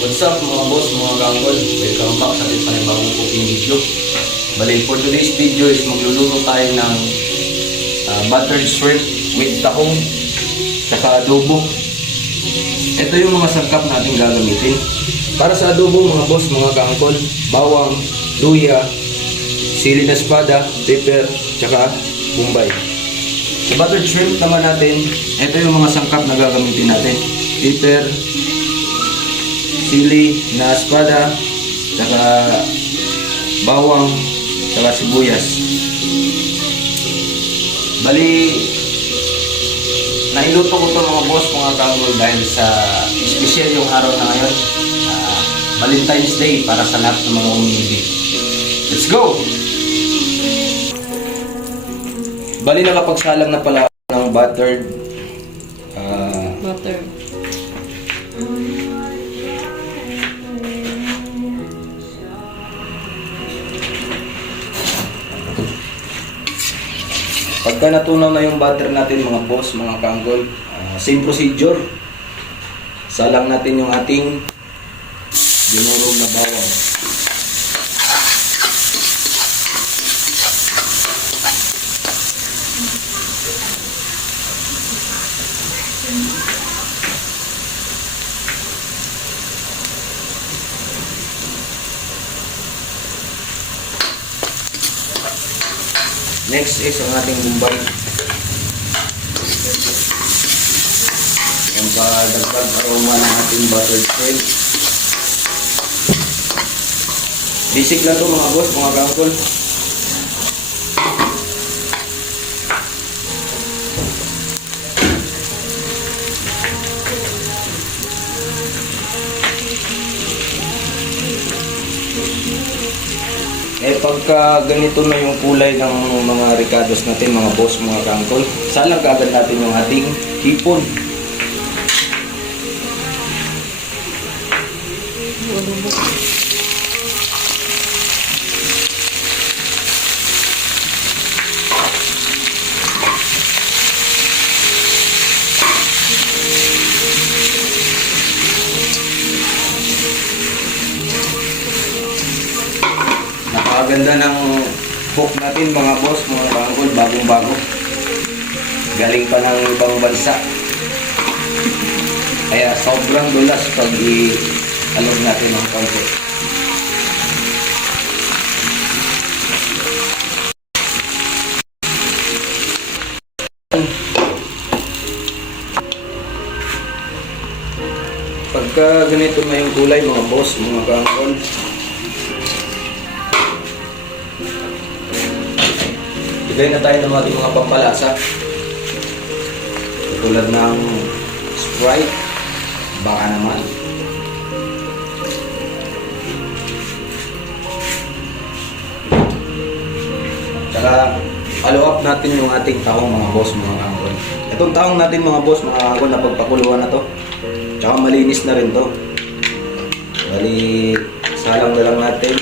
What's up mga boss, mga ganggol? Welcome back sa ating panibagong cooking video. Bali, for today's video is magluluto tayo ng buttered shrimp with tahong saka adobo. Ito yung mga sangkap natin gagamitin. Para sa adobo mga boss, mga ganggol, bawang, luya, sili na espada, pepper, saka bombay. Sa buttered shrimp naman natin, ito yung mga sangkap na gagamitin natin. Pepper, sili na espada, saka bawang, saka sibuyas. Bali, nailuto ko to mga boss, mga kanggol, dahil sa special yung araw na ngayon, Valentine's Day, para sa lahat ng mga umiibig. Let's go! Bali, nakapagsalang na pala ako ng buttered butter. Pagka natunaw na yung butter natin mga boss, mga kanggol, same procedure. Salang natin yung ating dinurog na bawang. Next is ang ating bombay. Yung padagdag aroma ng ating buttered shrimp. Basic lang to mga boss, mga kanggol. Pagka ganito na yung kulay ng mga ricados natin mga boss, mga kanggol, salang kagad natin yung ating hipon. Napakaganda ng cook natin mga boss, mga kanggol, bagong-bago. Galing pa ng ibang bansa. Kaya sobrang dulas pag i-alog natin ng konti. Pagka ganito na yung kulay mga boss, mga kanggol, bigay na tayo ng ating mga pampalasa. Tulad ng Sprite, baka naman. Tsaka follow up natin yung ating tahong mga boss, mga kanggol. Itong tahong natin mga boss, mga kanggol, napagpakuluan na to. Tsaka malinis na rin to. Bali, salang na lang natin.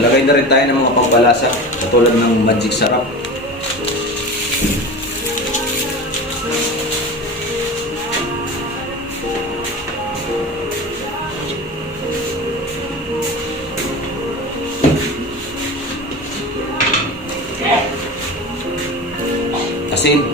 Nalagay na rin tayo ng mga pampalasa katulad ng magic sarap. Asin.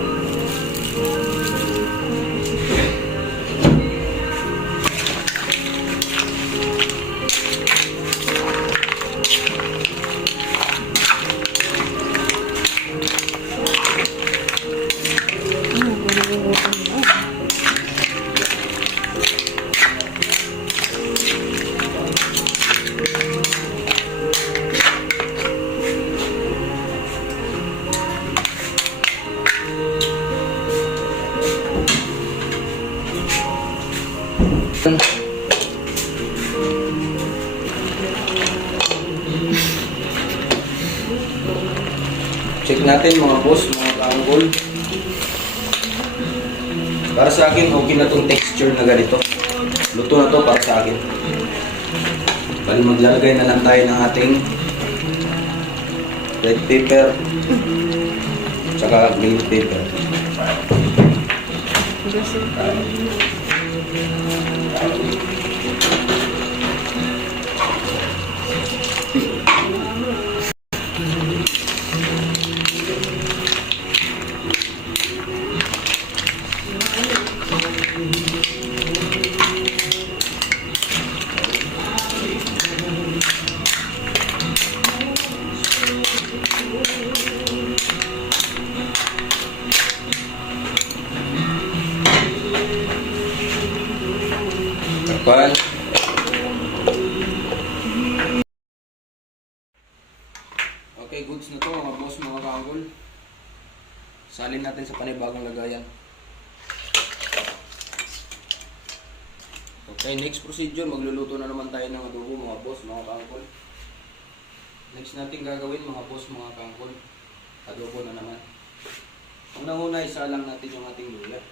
Check natin mga boss, mga kanggol. Para sa akin, okay na tong texture na ganito. Luto na to para sa akin. Bali, maglalagay na lang tayo ng ating red pepper tsaka green pepper. Kapal. Okay, goods na to mga boss, mga kaangkol. Salin natin sa panibagong lagayan. Okay, next procedure, magluluto na naman tayo ng adobo mga boss, mga kaangkol. Next natin gagawin mga boss, mga kaangkol, adobo na naman. Unang-una, isa lang natin yung ating luya.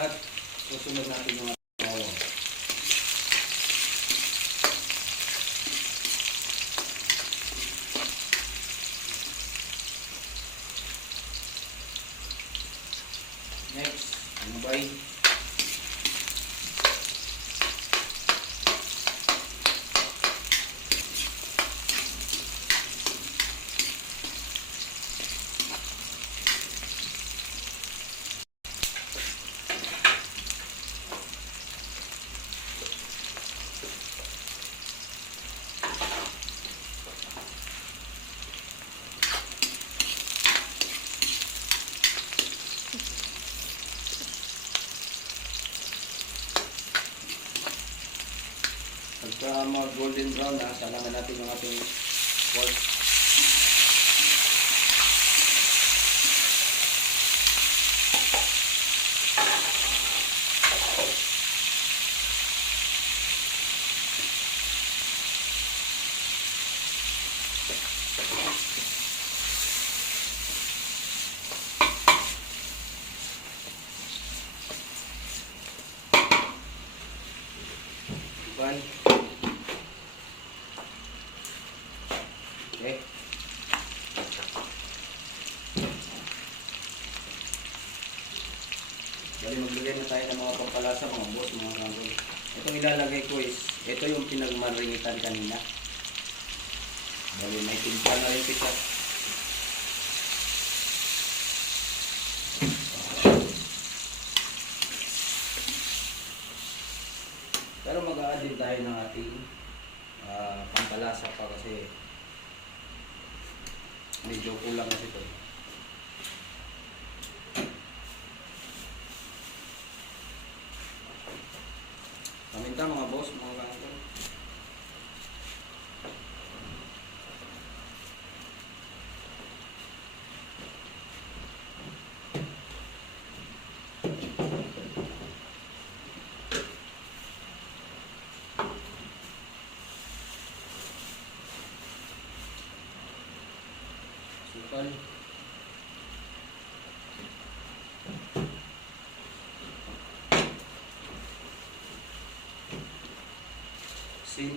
At susunod natin yung bawang. Next, lumabay. Pagka mga golden brown na, salangan natin yung ating pork. Diba? Okay. Bali, maglagay na tayo ng mga pampalasa mga boss, mga kaangkol. Itong ilalagay ko is, ito yung pinagmaringitan kanina. Bali, may timpla na rin kita. Pero mag-a-add din tayo ng ating pampalasa pa kasi medyo kulang na ito. Paminta mga boss, mga kaangkol. Sukal. Sin.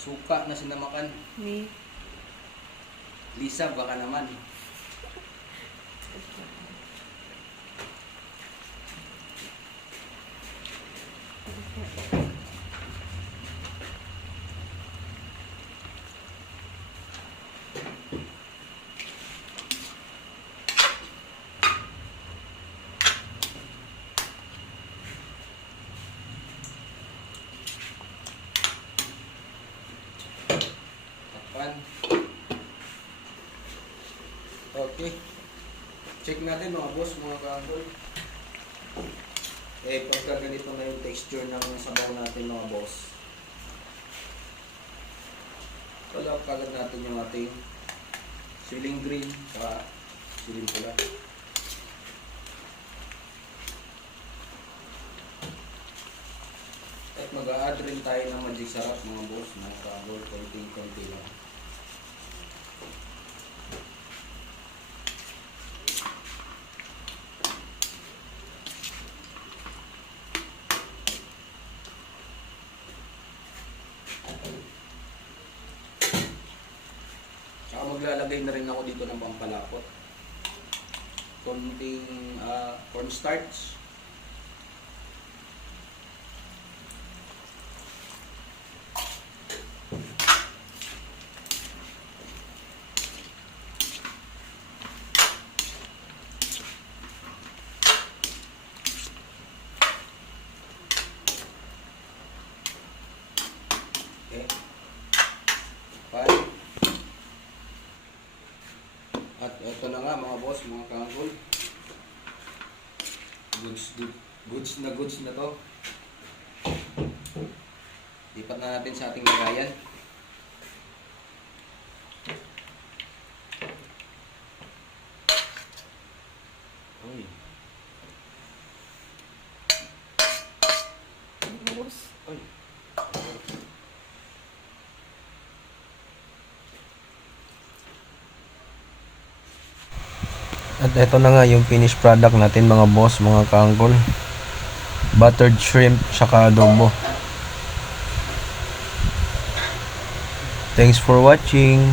Suka na sinamakan. Ni. Lisa, baka naman. pan. Okay. Check natin mga boss, mga kaangkol. Pagka ganito na yung texture ng sabaw natin mga boss, kalap kagad natin yung ating siling green sa siling pula. At mag-a-add rin tayo ng magic sarap mga boss, mga kaangkol, konti-konti lang. Tsaka maglalagay na rin ako dito ng pampalapot. Konting cornstarch. Okay. Fine. At ito na nga mga boss, mga kaangkol. Goods na to. Lipat na natin sa ating lagayan. Uy. Boss. Uy. At ito na nga yung finished product natin mga boss, mga kaangkol. Buttered shrimp saka adobo. Thanks for watching.